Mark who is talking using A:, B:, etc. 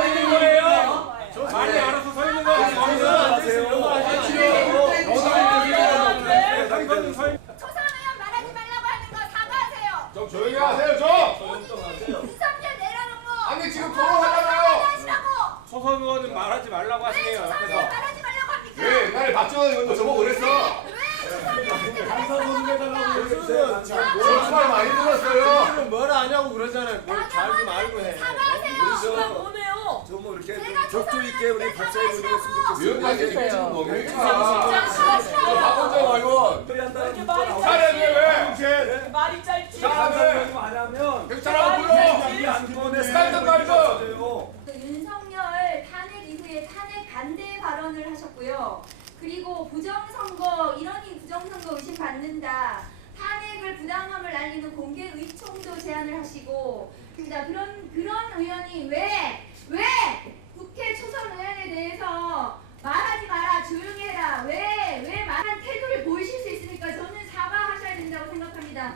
A: 있는 거예요. 많이 알아서 서 있는 거예요.
B: 초선 의원 말하지 말라고 하는 거 사과하세요.
C: 좀 조용히 하세요 좀.
B: 윤석열 내라는 거.
C: 아니 지금 토론하잖아요.
A: 초선 의원은 말하지 말라고 하시네요. 옆에서.
B: 말하지 말라고 합니까?
C: 왜 옛날에 박정환 의원도 저보고 그랬어. 정말 많이 들었어요.
D: 뭘 아냐고 그러잖아요. 뭘 잘 좀 알고 해.
B: 사과하세요.
E: 뭐네요?
D: 좀 이렇게 격조 있게 우리 박사님 모셨으면 좋겠어요.
C: 위원장님 이게 지금 뭡니까?
B: 진짜
C: 박원정 의원.
E: 이렇게 말이
C: 잘해
E: 짧지?
C: 왜?
E: 말이 짧지?
C: 잘하네.
D: 안 하면
C: 경찰하고 불러. 스타트 말고.
B: 윤석열 탄핵 이후에 탄핵 반대 발언을 하셨고요. 그리고 부정선거, 이러니 부정선거 의심받는다. 탄핵을 부당함을 알리는 공개 의총도 제안을 하시고, 그런 의원이 왜 국회 초선 의원에 대해서